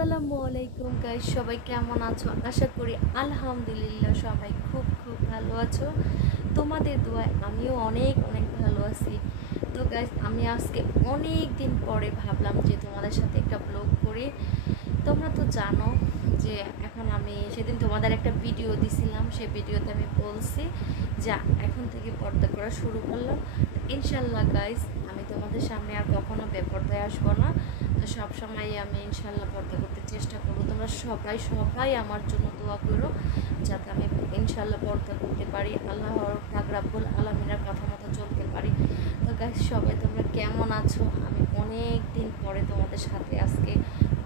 আসসালামু আলাইকুম গাইস, সবাই কেমন আছো? আশা করি আলহামদুলিল্লাহ সবাই খুব খুব ভালো আছো। তোমাদের দোয়ায় আমিও অনেক অনেক ভালো আছি। তো গাইস, আমি আজকে অনেক দিন পরে ভাবলাম যে তোমাদের সাথে একটা ব্লগ করি। তোমরা তো জানো যে এখন আমি সেদিন তোমাদের একটা ভিডিও দিছিলাম, সেই ভিডিওতে আমি বলছি যে এখন থেকে পর্দা করা শুরু করলাম। ইনশাল্লাহ গাইস, আমি তোমাদের সামনে আর কখনো বেপর্দায় আসবো না। তো সবসময় আমি ইনশাল্লাহ পর্দা করতে চেষ্টা করবো। তোমরা সবাই সবাই আমার জন্য দোয়া করো যাতে আমি ইনশাল্লাহ পর্দা করতে পারি, আল্লাহ পাক রাব্বুল আলামিনের কথা মতো চলতে পারি। তো গাইস, সবাই তোমরা কেমন আছো? আমি অনেক দিন পরে তোমাদের সাথে আজকে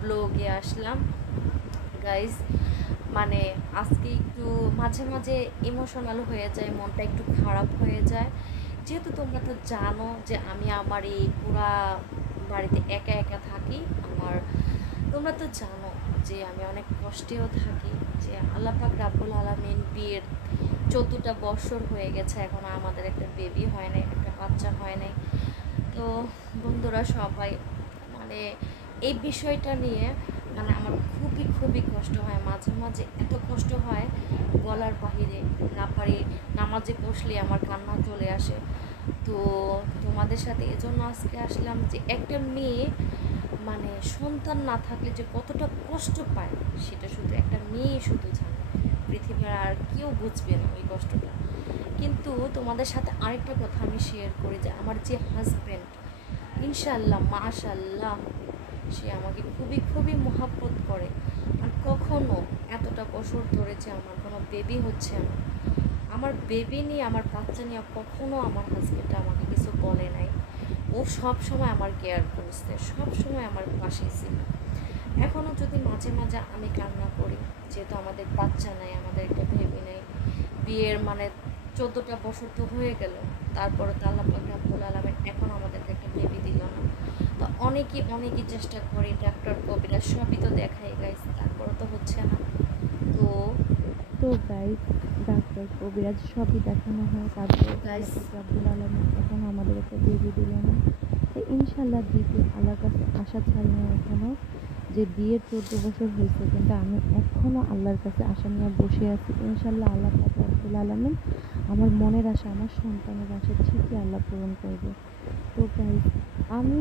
ব্লগে আসলাম গাইস। মানে আজকে একটু মাঝে মাঝে ইমোশনাল হয়ে যায়, মনটা একটু খারাপ হয়ে যায়, যেহেতু তোমরা তো জানো যে আমি আমার এই পুরা বাড়িতে একা একা থাকি। আমার তোমরা তো জানো যে আমি অনেক কষ্টেও থাকি, যে আল্লাহ পাক রাব্বুল আলামিন বিয়ের 14টা বছর হয়ে গেছে, এখনও আমাদের একটা বেবি হয় নাই, একটা বাচ্চা হয় নাই। তো বন্ধুরা সবাই মানে এই বিষয়টা নিয়ে মানে আমার খুবই খুবই কষ্ট হয়, মাঝে মাঝে এত কষ্ট হয় বলার বাহিরে না পারি। নামাজে বসলে আমার কান্না চলে আসে। তো তোমাদের সাথে এজন্য আজকে আসলাম যে একটা মেয়ে মানে সন্তান না থাকলে যে কতটা কষ্ট পায় সেটা শুধু একটা মেয়ে শুধু জানে, পৃথিবীর আর কেউ বুঝবে না ওই কষ্টটা। কিন্তু তোমাদের সাথে আরেকটা কথা আমি শেয়ার করি যে আমার যে হাজব্যান্ড, ইনশাল্লাহ মাশাল্লাহ, সে আমাকে খুবই খুবই মহাব্বত করে। আর কখনো এতটা বছর ধরে যে আমার কোনো বেবি হচ্ছে না, আমার বেবি নিয়ে আমার বাচ্চা নিয়ে কখনো আমার হাজব্যান্ড আমাকে কিছু বলে নাই। ও সব সময় আমার কেয়ার করছে, সব সময় আমার পাশে ছিল। এখনও যদি মাঝে মাঝে আমি কান্না করি, যেহেতু আমাদের বাচ্চা নাই, আমাদের একটা বেবি নেই, বিয়ের মানে 14টা বছর তো হয়ে গেল, তারপরে তো আল্লাহ পাক রব্বুল আলামিন এখন আমাদেরকে একটা বেবি দিল না। তো অনেকই চেষ্টা করি, ডাক্তার কবিরাজ সবই তো দেখাই গাইস, তারপরে তো হচ্ছে না। তো তো গাইস, ডাক্তার কবিরাজ সবই দেখানো হয়, তারপরে গাইস, আল্লাহ রাব্বুল আলামিন এখন আমাদের একটা বেবি দিল না। তো ইনশাল্লাহ দিবে, আল্লাহর কাছে আশা ছাড়ি না এখনো। যে বিয়ের 14 বছর হয়েছে, কিন্তু আমি এখনো আল্লাহর কাছে আশা নিয়ে বসে আছি। ইনশাল্লাহ আল্লাহ পাক রাব্বুল আলামিন আমার মনের আশা, আমার সন্তানের আশা ঠিকই আল্লাহ পূরণ করবে। তো গাইস, আমি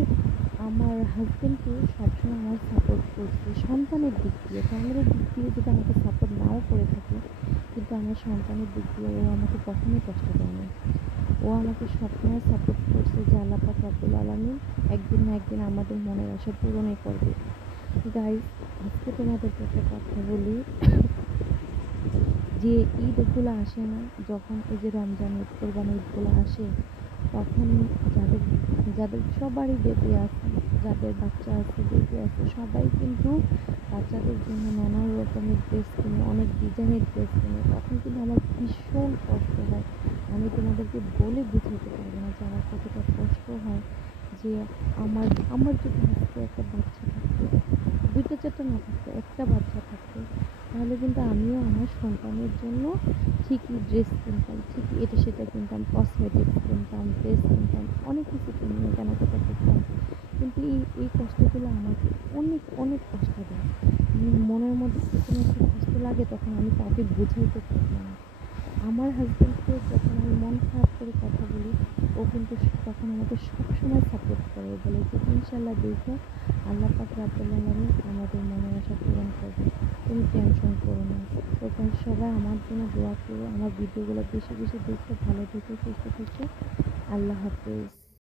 আমার হাজব্যান্ডকে সবসময় আমার সাপোর্ট করছি সন্তানের দিক দিয়ে, ফ্যামিলির দিক দিয়ে যদি আমাকে সাপোর্ট নাও করে থাকে, কিন্তু আমার সন্তানের দিক দিয়ে ও আমাকে কখনোই কষ্ট দেয়নি। ও আমাকে সবসময় সাপোর্ট করছে যে আল্লাহ পাক রব্বুল আলামিন একদিন না একদিন আমাদের মনের আশা পূরণই করবে। গাইস, আজকে তোমাদেরকে একটা কথা বলি, যে ঈদগুলো আসে না, যখন এই যে রমজান ঈদ, কোরবানি ঈদগুলো আসে, তখন যাদের যাদের সবারই বেবি আছে, যাদের বাচ্চা আছে, বেবি আছে, সবাই কিন্তু বাচ্চাদের জন্য নানান রকমের ড্রেস কিনে, অনেক ডিজাইনের ড্রেস কিনে। তখন কিন্তু আমার ভীষণ কষ্ট হয়, আমি তোমাদেরকে বলে বুঝাতে পারবো না যে আমার কতটা কষ্ট হয়। যে আমার আমার যদি আজকে একটা বাচ্চা থাকতো, দুইটা চারটা না থাকতো, একটা বাচ্চা থাকতো, তাহলে কিন্তু আমিও আমার সন্তানের জন্য ঠিকই ড্রেস কিনতাম, ঠিকই এটা সেটা কিনতাম, কসমেটিক্স কিনতাম, ড্রেস কিনতাম, অনেক কিছু কিনে কেনাকাটা করতাম। কিন্তু এই কষ্টগুলো আমাকে অনেক অনেক কষ্ট দেয়। মনের মধ্যে যখন একটু কষ্ট লাগে, তখন আমি কাউকে বুঝাইতে পারি না। আমার হাজব্যান্ডকে যখন আমি মন খারাপ করে কথা বলি, ও কিন্তু তখন আমাকে সবসময় সাপোর্ট করে, বলে যে ইনশাল্লাহ দেখো, আল্লাহ পাক রাব্বুল আলামিন আমাদের মনের আশা পূরণ করবে, তুমি টেনশন করো না। তো গাইস, সবাই আমার জন্য দোয়া করো, আমার ভিডিওগুলো বেশি বেশি দেখতে, ভালো থেকো, সুস্থ থেকো। আল্লাহ হাফেজ।